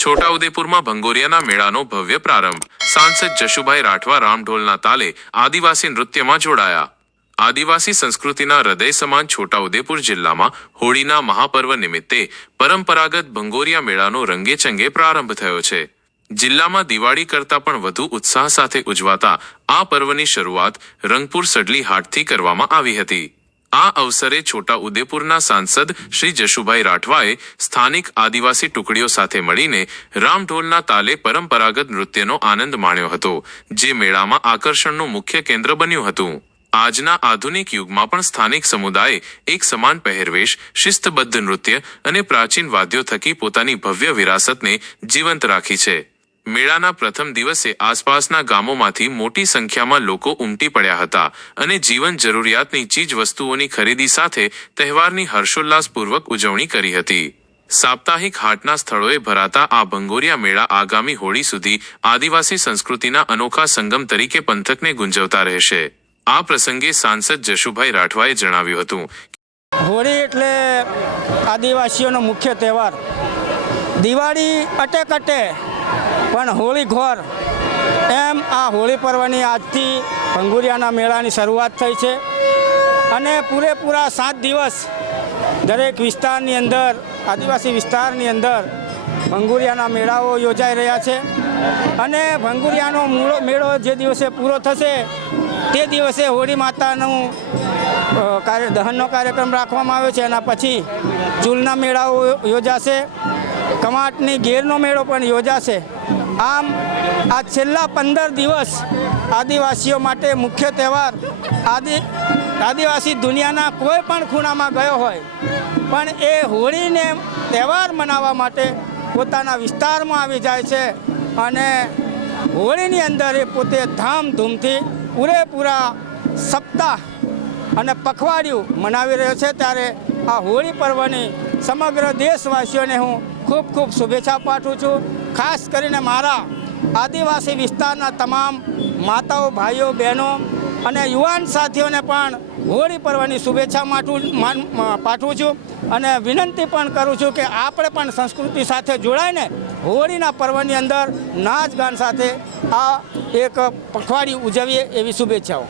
છોટાઉદેપુરમાં ભંગોરિયાના મેળાનો ભવ્ય પ્રારંભ। સાંસદ જશુભાઈ રાઠવા રામઢોલના તાલે આદિવાસી નૃત્યમાં જોડાયા। આદિવાસી સંસ્કૃતિના હૃદય સમાન છોટાઉદેપુર જિલ્લામાં હોળીના મહાપર્વ નિમિત્તે પરંપરાગત ભંગોરિયા મેળાનો રંગેચંગે પ્રારંભ થયો છે। જિલ્લામાં દિવાળી કરતાં પણ વધુ ઉત્સાહ સાથે ઉજવાતા આ પર્વની શરૂઆત રંગપુર સડલી હાટથી કરવામાં આવી હતી। આ અવસરે છોટાઉદેપુરના સાંસદ શ્રી જશુભાઈ રાઠવાએ સ્થાનિક આદિવાસી ટુકડીઓ સાથે મળીને રામઢોલના તાલે પરંપરાગત નૃત્યનો આનંદ માણ્યો હતો, જે મેળામાં આકર્ષણનું મુખ્ય કેન્દ્ર બન્યું હતું। આજના આધુનિક યુગમાં પણ સ્થાનિક સમુદાયે એક સમાન પહેરવેશ, શિસ્તબદ્ધ નૃત્ય અને પ્રાચીન વાદ્યો થકી પોતાની ભવ્ય વિરાસતને જીવંત રાખી છે। મેળાના પ્રથમ દિવસે આસપાસના ગામોમાંથી મોટી સંખ્યામાં લોકો ઉમટી પડ્યા હતા અને જીવન જરૂરિયાતની ચીજ વસ્તુઓની ખરીદી સાથે તહેવારની હર્ષોલ્લાસપૂર્વક ઉજવણી કરી હતી। સાપ્તાહિક હાટના સ્થળોએ ભરાતા આ ભંગોરિયા મેળા આગામી હોળી સુધી આદિવાસી સંસ્કૃતિના અનોખા સંગમ તરીકે પંથકને ગુંજવતા રહેશે। આ પ્રસંગે સાંસદ જશુભાઈ રાઠવાએ જણાવ્યું હતું, હોળી એટલે આદિવાસીઓનો મુખ્ય તહેવાર। દિવાળી અટે પણ હોળી ઘોર, એમ આ હોળી પર્વની આજથી ભંગોરિયાના મેળાની શરૂઆત થઈ છે અને પૂરેપૂરા 7 દિવસ દરેક વિસ્તારની અંદર, આદિવાસી વિસ્તારની અંદર ભંગોરિયાના મેળાઓ યોજાઈ રહ્યા છે અને ભંગોરિયાનો મેળો જે દિવસે પૂરો થશે તે દિવસે હોળી માતાનું દહનનો કાર્યક્રમ રાખવામાં આવ્યો છે। એના પછી ચૂલના મેળાઓ યોજાશે, કમાટની ઘેરનો મેળો પણ યોજાશે। આમ આ છેલ્લા 15 દિવસ આદિવાસીઓ માટે મુખ્ય તહેવાર। આદિવાસી દુનિયાના કોઈ પણ ખૂણામાં ગયો હોય પણ એ હોળીને તહેવાર મનાવવા માટે પોતાના વિસ્તારમાં આવી જાય છે અને હોળીની અંદર એ પોતે ધામધૂમથી પૂરેપૂરા સપ્તાહ અને પખવાડિયું મનાવી રહ્યો છે। ત્યારે આ હોળી પર્વની સમગ્ર દેશવાસીઓને હું ખૂબ ખૂબ શુભેચ્છા પાઠવું છું। ખાસ કરીને મારા આદિવાસી વિસ્તારના તમામ માતાઓ, ભાઈઓ, બહેનો અને યુવાન સાથીઓને પણ હોળી પર્વની શુભેચ્છા પાઠવું છું અને વિનંતી પણ કરું છું કે આપણે પણ સંસ્કૃતિ સાથે જોડાઈને હોળીના પર્વની અંદર નાચ ગાન સાથે આ એક પખવાડિયું ઉજવીએ, એવી શુભેચ્છાઓ।